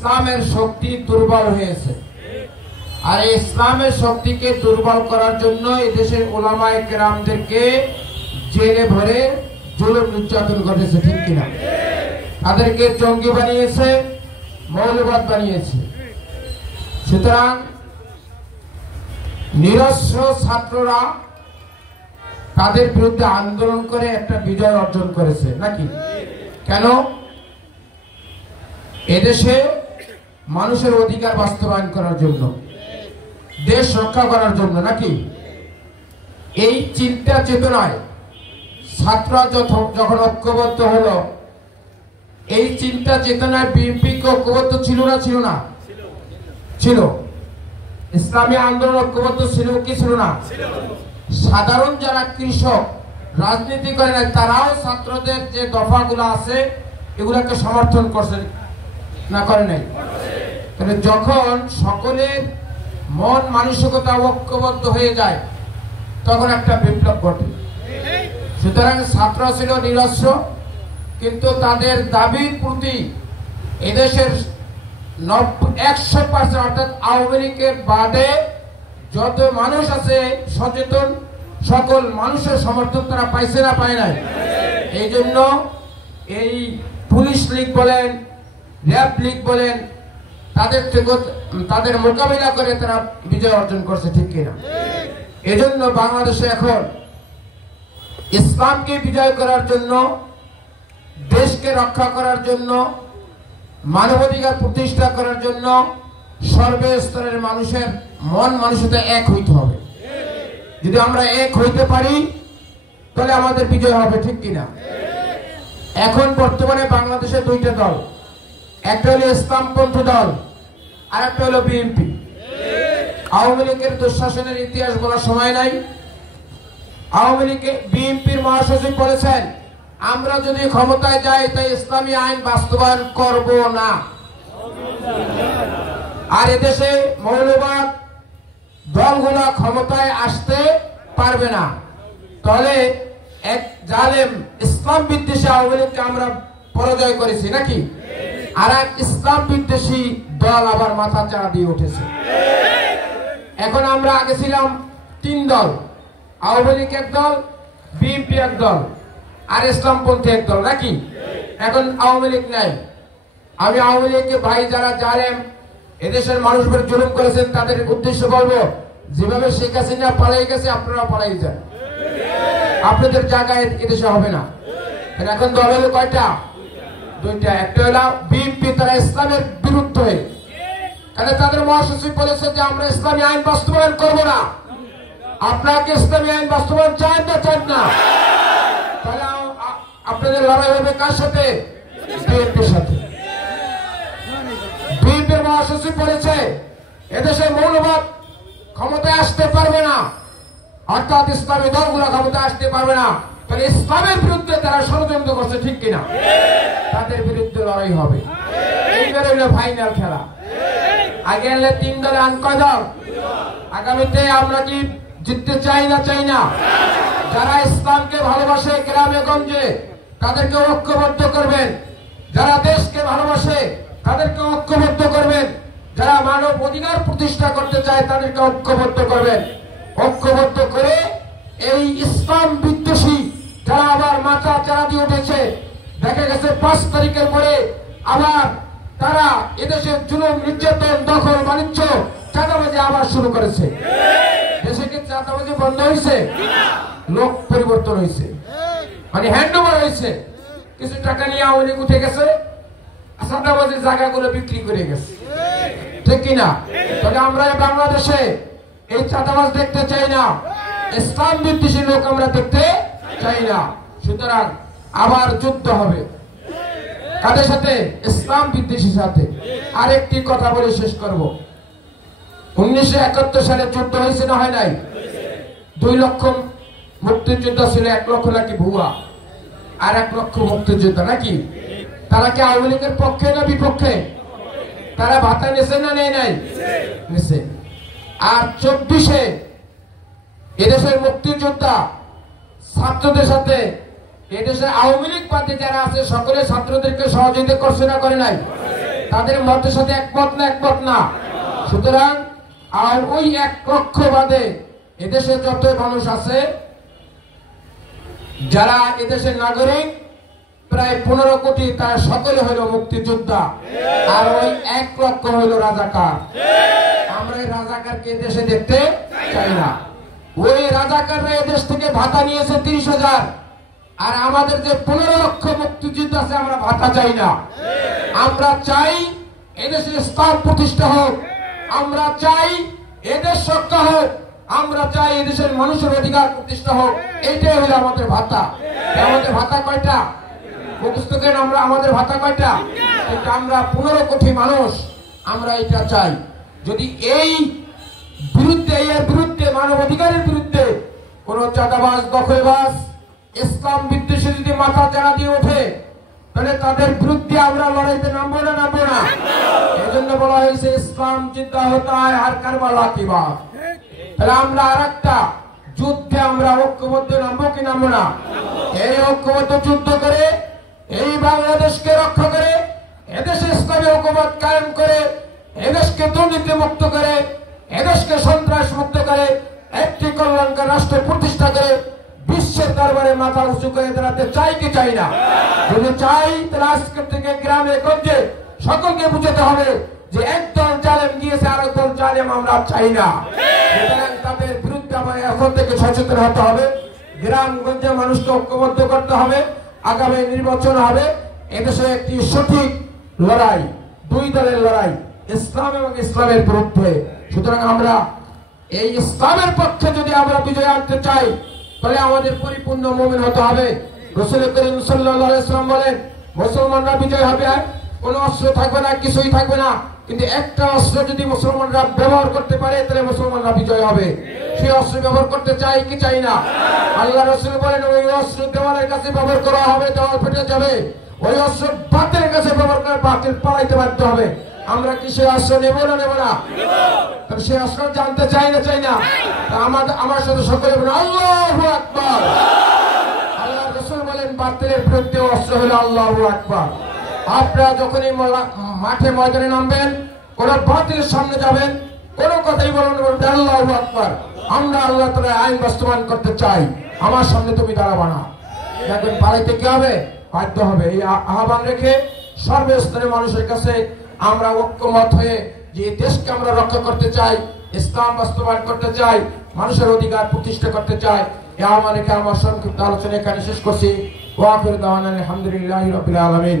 ইসলামের শক্তি দুর্বল হয়েছে। আর ইসলামের শক্তিকে দুর্বল করার জন্য এদেশের উলামায়ে কেরামদেরকে জেলে ভরে জুলুম নির্যাতন করেছে, ঠিক কিনা? তাদেরকে জঙ্গি বানিয়েছে, মৌলবাদ বানিয়েছে। সুতরাং নিরস্ত্র ছাত্ররা তাদের বিরুদ্ধে আন্দোলন করে একটা বিজয় অর্জন করেছে, নাকি? কেন? এদেশে মানুষের অধিকার বাস্তবায়ন করার জন্য, দেশ রক্ষা করার জন্য, নাকি? এই চিন্তা চেতনায় ছাত্ররা যখন ঐক্যবদ্ধ হলো, এই চিন্তা চেতনায় বিএনপি ঐক্যবদ্ধ ছিল না? ছিল না? ছিল। ইসলামী আন্দোলন ঐক্যবদ্ধ ছিল কি ছিল না? সাধারণ যারা কৃষক রাজনীতি করে না, তারাও ছাত্রদের যে দফাগুলো আছে এগুলাকে সমর্থন করছে না, করে নাই? তাহলে যখন সকলের মন মানসিকতা ঐক্যবদ্ধ হয়ে যায় তখন একটা বিপ্লব ঘটে। সুতরাং ছাত্র ছিল নিরস্ত্র, কিন্তু তাদের দাবির প্রতি এদেশের 100% অর্থাৎ আওয়ামী লীগের বাদে যত মানুষ আছে সচেতন, সকল মানুষের সমর্থন তারা পাইছে না, পায় নাই? এই জন্য এই পুলিশ লীগ বলেন, র্যাব লীগ বলেন, তাদের মোকাবিলা করে তারা বিজয় অর্জন করছে, ঠিক কিনা? এজন্য বাংলাদেশে এখন ইসলামকে বিজয় করার জন্য, দেশকে রক্ষা করার জন্য, মানবাধিকার প্রতিষ্ঠা করার জন্য সর্বস্তরের মানুষের মন মানসিকতা এক হইতে হবে। যদি আমরা এক হইতে পারি তাহলে আমাদের বিজয় হবে, ঠিক কিনা? এখন বর্তমানে বাংলাদেশে দুইটা দল, একটা হলো ইসলামপন্থী দল আর একটা হলো বিএনপি। আওয়ামী লীগের দুঃশাসনের ইতিহাস বলার সময় নাই। আওয়ামী লীগের বিএনপির মহাসচিব বলেছেন, আমরা যদি ক্ষমতায় যাই তাই ইসলামী আইন বাস্তবায়ন করব না। আর এদেশে মৌলবাদ দলগুলো ক্ষমতায় আসতে পারবে না। তাহলে এক জালেম ইসলাম বিদ্বেষী আওয়ামী লীগকে আমরা পরাজয় করেছি, নাকি? আর এক ইসলাম বিদ্বেষী দল আবার মাথা চাড়া দিয়ে উঠেছে। এখন আমরা আগে ছিলাম 3 দল, আওয়ামী লীগ এক দল, বিএনপি এক দল, আর ইসলামপন্থী এক দল, নাকি? এখন আওয়ামী লীগ নাই। আমি আওয়ামী লীগকে ভাই যারা জালেম এদেশের মানুষের জুলুম করেছেন তাদের উদ্দেশ্য বলবো, যেভাবে শেখ হাসিনা পালাই গেছে আপনারা পালাই যান, আপনাদের জায়গায় এদেশে হবে না। এখন দল হলো কয়টা? 2টা। একটা হলো বিএনপি, তারা ইসলামের বিরুদ্ধে, কারণ তাদের মহাসচিব বলেছে যে আমরা ইসলামী আইন বাস্তবায়ন করব না। আপনাকে ইসলামী আইন বাস্তবায়ন চান না? চান না? তাহলে আপনাদের লড়াই হবে কার সাথে? বিএনপির সাথে। বিএনপির মহাসচিব বলেছে এদেশে মৌলবাদ ক্ষমতায় আসতে পারবে না, অর্থাৎ ইসলামী দলগুলো ক্ষমতায় আসতে পারবে না। তাহলে ইসলামের বিরুদ্ধে তারা ষড়যন্ত্র করছে, ঠিক কিনা? তাদের বিরুদ্ধে লড়াই হবে। এইবার হলো ফাইনাল খেলা। আগে হলে 3 দলে আন কয় দল? আগামীতে আমরা কি জিততে চাই না? চাই না? যারা ইসলামকে ভালোবাসে গ্রামে গঞ্জে তাদেরকে ঐক্যবদ্ধ করবেন, যারা দেশকে ভালোবাসে তাদেরকে ঐক্যবদ্ধ করবেন, যারা মানব অধিকার প্রতিষ্ঠা করতে চায় তাদেরকে ঐক্যবদ্ধ করবেন। ঐক্যবদ্ধ করে এই ইসলাম বিদ্বেষী যারা আবার মাথা চাড়া দিয়ে উঠেছে, দেখা গেছে 5 তারিখের পরে আবার তারা এদেশের জুলুম নির্যাতন দখল বাণিজ্য চাঁদাবাজি আবার শুরু করেছে। দেশে কি চাঁদাবাজি বন্ধ হয়েছে? লোক পরিবর্তন হয়েছে, মানে হ্যান্ডওভার হয়েছে। কিছু টাকা নিয়ে আওয়ামী লীগ উঠে গেছে, চাঁদাবাজির জায়গাগুলো বিক্রি করে গেছে, ঠিক কিনা? তাহলে আমরা বাংলাদেশে এই চাঁদাবাজ দেখতে চাই না, ইসলাম বিদ্বেষী লোক আমরা দেখতে চাই না। সুতরাং আবার যুদ্ধ হবে কাদের সাথে? ইসলাম বিদ্বেষীর সাথে। আরেকটি কথা বলে শেষ করব। 1971 সালে যুদ্ধ হয়েছে না হয় নাই? 2 লক্ষ মুক্তিযোদ্ধা ছিল, 1 লক্ষ নাকি ভুয়া, আর 1 লক্ষ মুক্তিযোদ্ধা, নাকি? তারা কি আওয়ামী লীগের পক্ষে না বিপক্ষে? তারা ভাতা নিছে না নেই নাই? নিছে। আর 24-এ এদেশের মুক্তিযোদ্ধা ছাত্রদের সাথে এদেশের আওয়ামী লীগ পার্টি যারা আছে সকলে ছাত্রদেরকে সহযোগিতা করছে না করে নাই? তাদের মতের সাথে একমত না। সুতরাং আর ওই এক পক্ষ বাদে এদেশে যত মানুষ আছে যারা এদেশের নাগরিক প্রায় 15 কোটি, তারা সকলে হইল মুক্তিযোদ্ধা, আর ওই 1 লক্ষ হইল রাজাকার। আমরা এই রাজাকারকে এদেশে দেখতে চাই না। ওই রাজাকাররা এদেশ থেকে ভাতা নিয়েছে 30,000, আর আমাদের যে 15 লক্ষ মুক্তিযুদ্ধ আছে আমরা ভাতা চাই না। আমরা চাই এদেশে ইসলাম প্রতিষ্ঠা হোক, আমরা চাই এদেশ রক্ষা হোক, আমরা চাই এদেশের মানুষের অধিকার প্রতিষ্ঠা হোক। এইটাই হলো আমাদের ভাতা। আমাদের ভাতা কয়টা? মুখস্থ করেন, আমাদের ভাতা কয়টা? এটা আমরা 15 কোটি মানুষ আমরা এটা চাই। যদি এই বিরুদ্ধে মানব অধিকারের বিরুদ্ধে কোন চাঁদাবাজ, দখলবাজ, ইসলাম বিদ্বেষী যদি মাথা চাড়া দিয়ে ওঠে, তাহলে তাদের বিরুদ্ধে আমরা লড়াইতে নামবো না। এজন্য বলা হয়েছে ইসলাম জিন্দা হতা হয় আর কারবালা কি বাত। তাহলে আমরা আরেকটা যুদ্ধে আমরা ঐক্যবদ্ধ নামবো কি নামবো না? এই ঐক্যবদ্ধ যুদ্ধ করে এই বাংলাদেশকে রক্ষা করে, এদেশে ইসলামী হুকুমত কায়েম করে, এদেশকে দুর্নীতি মুক্ত করে, এদেশকে সন্ত্রাস মুক্ত করে, একটি কল্যাণকর রাষ্ট্র প্রতিষ্ঠা করে বিশ্বের দরবারে মাথা উঁচু করে দাঁড়াতে চাই কি চাই না? যদি চাই তাহলে আজকের থেকে গ্রামে গঞ্জে সকলকে বুঝাতে হবে যে একদল জালেম গিয়েছে, আর একদল জালেম আমরা চাই না। সুতরাং তাদের বিরুদ্ধে আমার এখন থেকে সচেতন হতে হবে। গ্রামগঞ্জে মানুষকে ঐক্যবদ্ধ করতে হবে। আগামী নির্বাচন হবে, এদেশে একটি সঠিক লড়াই, 2 দলের লড়াই, ইসলাম এবং ইসলামের বিরুদ্ধে। সুতরাং আমরা এই ইসলামের পক্ষে যদি আমরা বিজয় আনতে চাই, তাহলে আমাদের পরিপূর্ণ মুমিন হতে হবে। রাসূল করিম সাল্লাল্লাহু আলাইহি ওয়াসাল্লাম বলেন, মুসলমানরা বিজয় হবে, কোনো অস্ত্র থাকবে না, কিছুই থাকবে না, কিন্তু একটা অস্ত্র যদি মুসলমানরা ব্যবহার করতে পারে তাহলে মুসলমানরা বিজয় হবে। সেই অস্ত্র ব্যবহার করতে চাই কি চাই না? আল্লাহ রাসূল বলেন, ওই অস্ত্র দেওয়ালের কাছে ব্যবহার করা হবে, দেওয়াল ফেটে যাবে। ওই অস্ত্র বাতিলের কাছে ব্যবহার করে বাতিল পালাইতে বাধ্য হবে। আমরা কি সেই অস্ত্র নেব না? তবে সেই অস্ত্র জানতে চাই না? আমার সাথে সকলে বলেন আল্লাহু আকবার। আল্লাহ রাসূল বলেন, বাতিলের বিরুদ্ধে অস্ত্র হলো আল্লাহু আকবার। আপনারা যখনই মাঠে ময়দানে নামবেন, কোন বাতিলের সামনে যাবেন, কোন কথাই বলবেন আল্লাহু আকবার। আমরা আল্লাহ তাআলার আইন বাস্তবায়ন করতে চাই, আমার সামনে তুমি দাঁড়াবা না। দেখবেন পালাইতে কি হবে? বাধ্য হবে। এই আহ্বান রেখে সর্বস্তরের মানুষের কাছে আমরা ঐক্যমত হয়ে যে দেশকে আমরা রক্ষা করতে চাই, ইসলাম বাস্তবায়ন করতে চাই, মানুষের অধিকার প্রতিষ্ঠা করতে চাই, এই আহ্বান রেখে আমার সংক্ষিপ্ত আলোচনা এখানে শেষ করছি। ওয়া আখিরু দাওয়ানা আলহামদুলিল্লাহি রাব্বিল আলামিন।